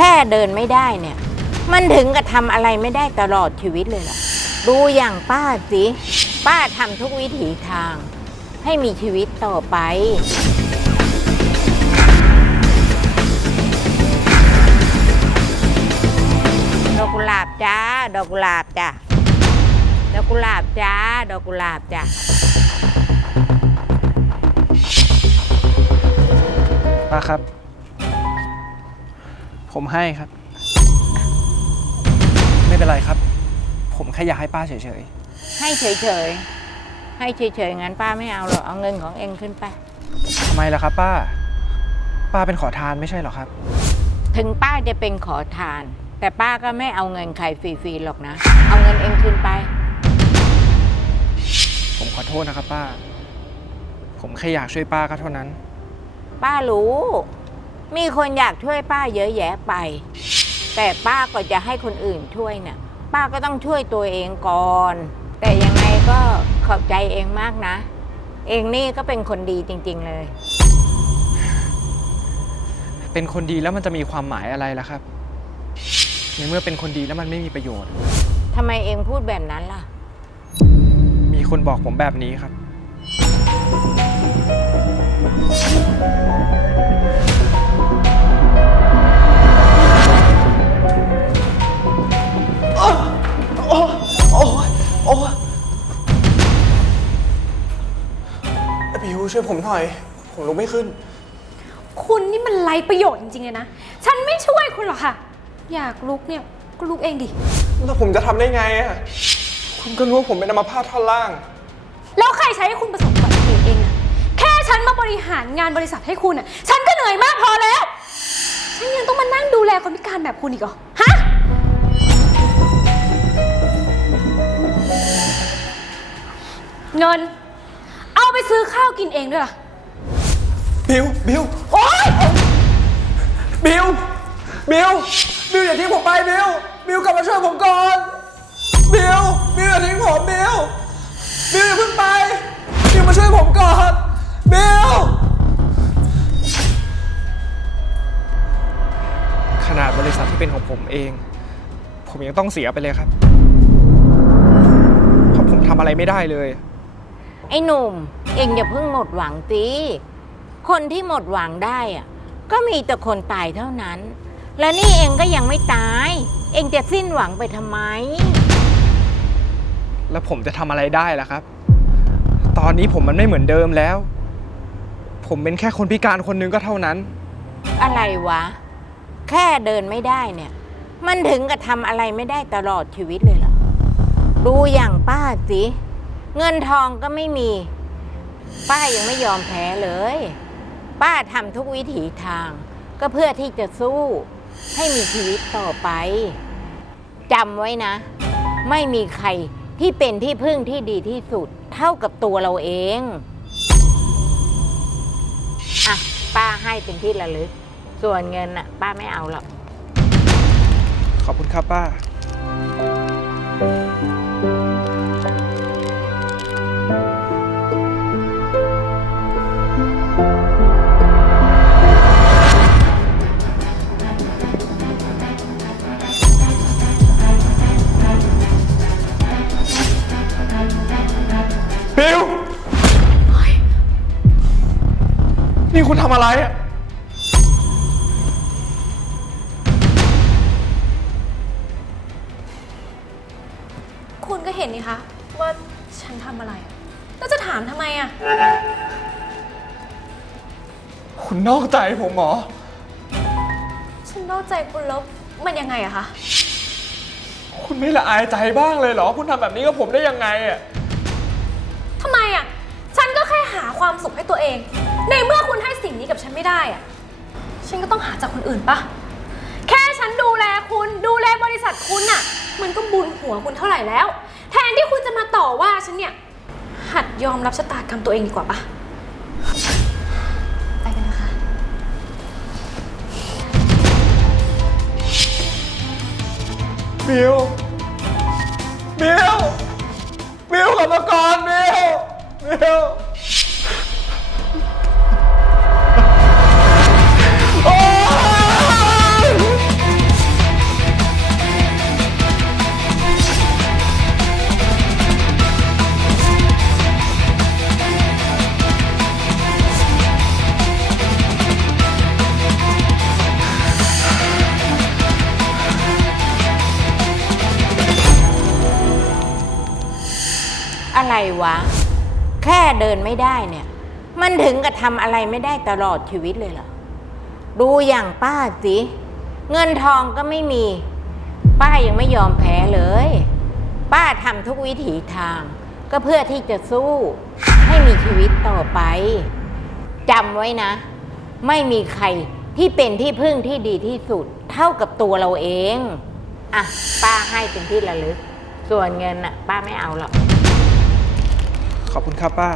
ค่เดินไม่ได้เนี่ย มันถึงกับทำอะไรไม่ได้ตลอดชีวิตเลยเหรอดูอย่างป้าสิ ป้าทำทุกวิถีทาง ให้มีชีวิตต่อไป ดอกกุหลาบจ้า ดอกกุหลาบจ้ะดอกกุหลาบจ้า ดอกกุหลาบจ้ะป้าครับ ผมให้ครับ ไม่เป็นไรครับ ผมแค่อยากให้ป้าเฉยให้เฉยๆ ให้เฉยๆงั้นป้าไม่เอาหรอกเอาเงินของเองขึ้นไป ๆทำไมล่ะครับ ป้า ป้าเป็นขอทานไม่ใช่เหรอครับ ถึงป้าจะเป็นขอทาน แต่ป้าก็ไม่เอาเงินใครฟรีๆหรอกนะ เอาเงินเองขึ้นไป ผมขอโทษนะครับ ป้า ผมแค่อยากช่วยป้าก็เท่านั้น ป้ารู้ มีคนอยากช่วยป้าเยอะแยะไป แต่ป้าก็จะให้คนอื่นช่วยเนี่ยป้าก็ต้องช่วยตัวเองก่อน แต่ยังไงก็ขอบใจเองมากนะ เองนี่ก็เป็นคนดีจริง ๆเลย เป็นคนดีแล้วมันจะมีความหมายอะไรล่ะครับ ในเมื่อเป็นคนดีแล้วมันไม่มีประโยชน์ ทำไมเองพูดแบบนั้นล่ะ มีคนบอกผมแบบนี้ครับ วช่วยผมหน่อย ผมลุกไม่ขึ้น คุณนี่มันไรประโยชน์จริงๆเลยนะ ฉันไม่ช่วยคุณหรอกค่ะ อยากลุกเนี่ยก็ลุกเองดิ แล้วผมจะทำได้ไงอะคุณก็รู้ว่าผมเป็นอัมพาตท่อนล่าง แล้วใครใช้ให้คุณประสบอุบัติเหตุเองอะแค่ฉันมาบริหารงานบริษัทให้คุณอะฉันก็เหนื่อยมากพอแล้ว ฉันยังต้องมานั่งดูแลคนพิการแบบคุณอีกเหรอ ฮะ เงินเอา ไปซื้อข้าวกินเองด้วยล่ะ บิว บิว โอ๊ย บิว บิว บิวอย่าทิ้งผมไปบิว บิวกลับมาช่วยผมก่อน บิว บิวอย่าทิ้งผมบิว บิวอย่าเพิ่งไป บิวมาช่วยผมก่อน บิว ขนาดบริษัทที่เป็นของผมเอง ผมยังต้องเสียไปเลยครับ เพราะผมทำอะไรไม่ได้เลย ไอ้หนุ่ม เองอย่าเพิ่งหมดหวังตีคนที่หมดหวังได้อะก็มีแต่คนตายเท่านั้น แล้วนี่เองก็ยังไม่ตาย เองจะสิ้นหวังไปทำไม แล้วผมจะทำอะไรได้ล่ะครับ ตอนนี้ผมมันไม่เหมือนเดิมแล้ว ผมเป็นแค่คนพิการคนหนึงก็เท่านั้น อะไรวะ แค่เดินไม่ได้เนี่ย มันถึงกับทำอะไรไม่ได้ตลอดชีวิตเลยเหรอดูอย่างป้าสิ เงินทองก็ไม่มี ป้ายังไม่ยอมแพ้เลย ป้าทำทุกวิถีทาง ก็เพื่อที่จะสู้ ให้มีชีวิตต่อไปจำไว้นะ ไม่มีใครที่เป็นที่พึ่งที่ดีที่สุด เท่ากับตัวเราเองอะป้าให้เป็นที่ระลึก ส่วนเงินน่ะ ป้าไม่เอาหรอก ขอบคุณครับป้า คุณก็เห็นนี่คะ ว่าฉันทำอะไรอะแล้วจะถามทำไมอะคุณนอกใจผมเหรอ ฉันนอกใจคุณแล้วมันยังไงอะคะคุณไม่ละอายใจบ้างเลยเหรอ คุณทำแบบนี้กับผมได้ยังไงอะ ทำไมอะฉันก็แค่หาความสุขให้ตัวเอง ในเมื่อคุณให้สิ่งนี้กับฉันไม่ได้อะฉันก็ต้องหาจากคนอื่นปะแค่ฉันดูแลคุณดูแลบริษัทคุณอะ มันก็บุญหัวคุณเท่าไหร่แล้ว แทนที่คุณจะมาต่อว่าฉันเนี่ย หัดยอมรับชะตากรรมตัวเองดีกว่าปะไปกันนะคะ บิว บิว บิวกลับมาก่อนบิว บิว โอ๊ วะ แค่เดินไม่ได้เนี่ย มันถึงกับทำอะไรไม่ได้ตลอดชีวิตเลยเหรอ ดูอย่างป้าสิ เงินทองก็ไม่มี ป้ายังไม่ยอมแพ้เลย ป้าทำทุกวิถีทาง ก็เพื่อที่จะสู้ ให้มีชีวิตต่อไปจำไว้นะ ไม่มีใครที่เป็นที่พึ่งที่ดีที่สุด เท่ากับตัวเราเอง อะ ป้าให้เป็นที่ระลึก ส่วนเงินน่ะ ป้าไม่เอาหรอก ขอบคุณครับป้า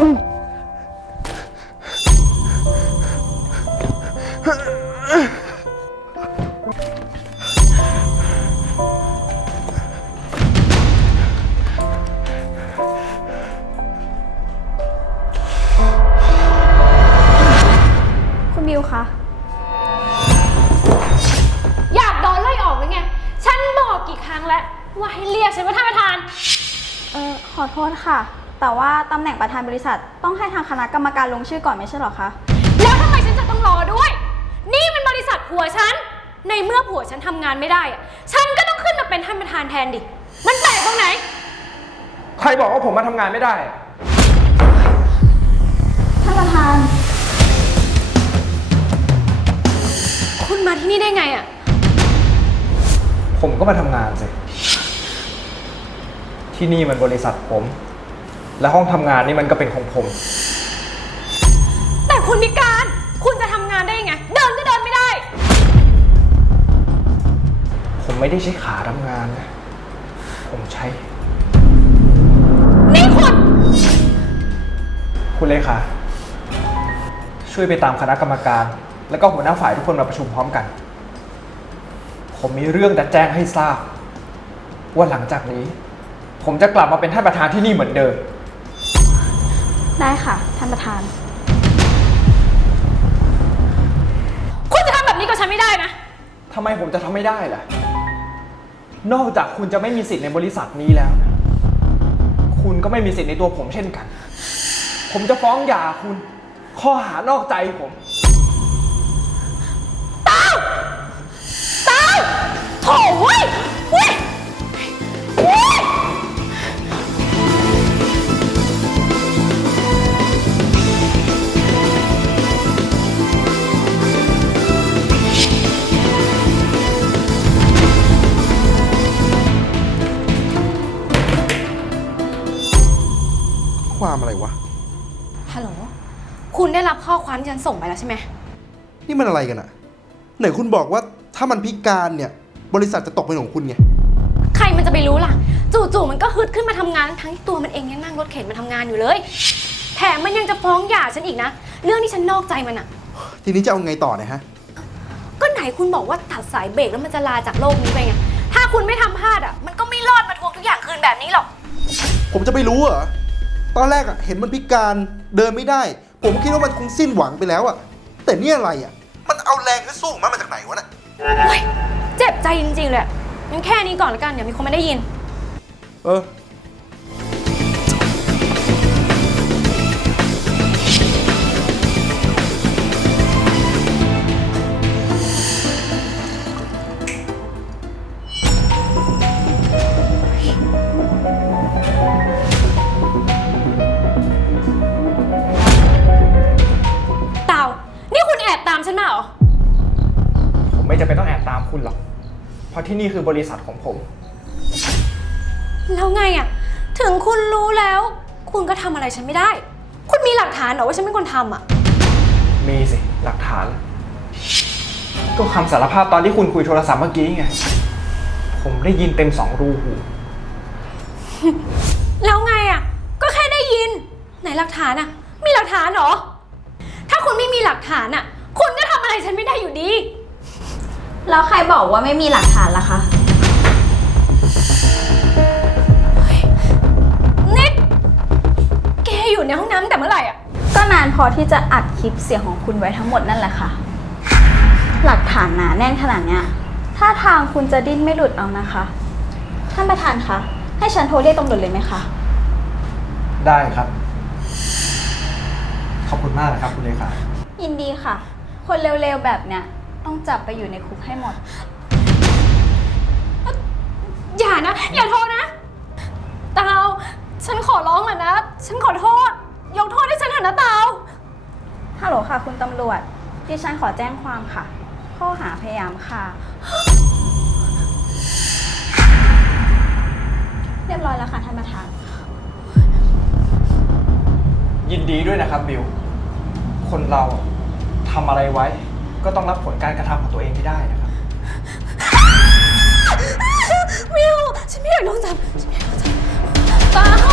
คุณบิวคะ อยากโดนไล่ออกหรือไง ฉันบอกกี่ครั้งแล้ว ว่าให้เรียกฉันว่าท่านประธาน เออขอโทษค่ะ แต่ว่าตำแหน่งประธานบริษัทต้องให้ทางคณะกรรมการลงชื่อก่อนไม่ใช่เหรอคะ แล้วทำไมฉันจะต้องรอด้วย นี่มันบริษัทผัวฉัน ในเมื่อผัวฉันทำงานไม่ได้อะฉันก็ต้องขึ้นมาเป็นท่านประธานแทนดิ มันแปลกตรงไหน ใครบอกว่าผมมาทำงานไม่ได้ ท่านประธาน คุณมาที่นี่ได้ไงอะผมก็มาทำงานสิ ที่นี่มันบริษัทผม และห้องทำงานนี่มันก็เป็นของผม แต่คุณพิการ คุณจะทำงานได้ยังไง เดินก็เดินไม่ได้ ผมไม่ได้ใช้ขาทำงานนะ ผมใช้ นี่คุณ คุณเลขาช่วยไปตามคณะกรรมการ แล้วก็หัวหน้าฝ่ายทุกคนมาประชุมพร้อมกัน ผมมีเรื่องจะแจ้งให้ทราบ ว่าหลังจากนี้ ผมจะกลับมาเป็นท่านประธานที่นี่เหมือนเดิม ได้ค่ะ ท่านประธาน คุณจะทำแบบนี้กับฉันไม่ได้นะ ทำไมผมจะทำไม่ได้ล่ะ นอกจากคุณจะไม่มีสิทธิ์ในบริษัทนี้แล้วนะคุณก็ไม่มีสิทธิ์ในตัวผมเช่นกัน ผมจะฟ้องหย่าคุณ ข้อหานอกใจผม ความอะไรวะ ฮัลโหล คุณได้รับข้อความที่ฉันส่งไปแล้วใช่ไหม นี่มันอะไรกันอะไหนคุณบอกว่าถ้ามันพิการเนี่ย บริษัทจะตกเป็นของคุณไง ใครมันจะไปรู้ล่ะ จู่ๆมันก็ฮึดขึ้นมาทำงาน ทั้งที่ตัวมันเองยังนั่งรถเข็นมาทำงานอยู่เลย แถมมันยังจะฟ้องหย่าฉันอีกนะ เรื่องที่ฉันนอกใจมันอะทีนี้จะเอาไงต่อเนะฮะ ก็ไหนคุณบอกว่าตัดสายเบรกแล้วมันจะลาจากโลกนี้ไปไง ถ้าคุณไม่ทำพลาดอะมันก็ไม่รอดมาทวงทุกอย่างคืนแบบนี้หรอก ผมจะไปรู้เหรอ ตอนแรกอะเห็นมันพิการเดินไม่ได้ ผมคิดว่ามันคงสิ้นหวังไปแล้วอะแต่เนี่ยอะไรอะมันเอาแรงขึ้นสู้ของมันมาจากไหนวะน่ะโอ๊ยเจ็บใจจริงๆเลยอะงั้นแค่นี้ก่อนละกันเดี๋ยวมีคนไม่ได้ยิน เออ คุณหรอก เพราะที่นี่คือบริษัทของผม แล้วไงอะถึงคุณรู้แล้ว คุณก็ทำอะไรฉันไม่ได้ คุณมีหลักฐานเหรอว่าฉันเป็นคนทำอะมีสิ หลักฐาน ก็คำสารภาพตอนที่คุณคุยโทรศัพท์เมื่อกี้ไง ผมได้ยินเต็มสองรูหู แล้วไงอะก็แค่ได้ยิน ไหนหลักฐานอะมีหลักฐานเหรอ ถ้าคุณไม่มีหลักฐานอะคุณก็ทำอะไรฉันไม่ได้อยู่ดี แล้วใครบอกว่าไม่มีหลักฐานล่ะคะ นิดแกอยู่ในห้องน้ำตั้งแต่เมื่อไหร่อะ ก็นานพอที่จะอัดคลิปเสียงของคุณไว้ทั้งหมดนั่นแหละค่ะ หลักฐานหนาแน่นขนาดเนี้ยถ้าทางคุณจะดิ้นไม่หลุดเอานะคะ ท่านประธานคะ ให้ฉันโทรเรียกตำรวจเลยไหมคะ ได้ครับ ขอบคุณมากนะครับคุณเลขา ยินดีค่ะ คนเร็วๆแบบเนี้ย ต้องจับไปอยู่ในคุกให้หมด อย่านะ อย่าโทษนะเตาฉันขอร้องแหละนะ ฉันขอโทษ ยกโทษให้ฉันเถอะนะเตาฮัลโหลค่ะ คุณตำรวจ ดิฉันขอแจ้งความค่ะ ข้อหาพยายามค่ะ เรียบร้อยแล้วค่ะท่านประธาน ยินดีด้วยนะครับบิลคนเราทำอะไรไว้ ก็ต้องรับผลการกระทำของตัวเองให้ได้นะครับ มิวฉันไม่อยากโดนจับฉันไม่อยากโดจับตา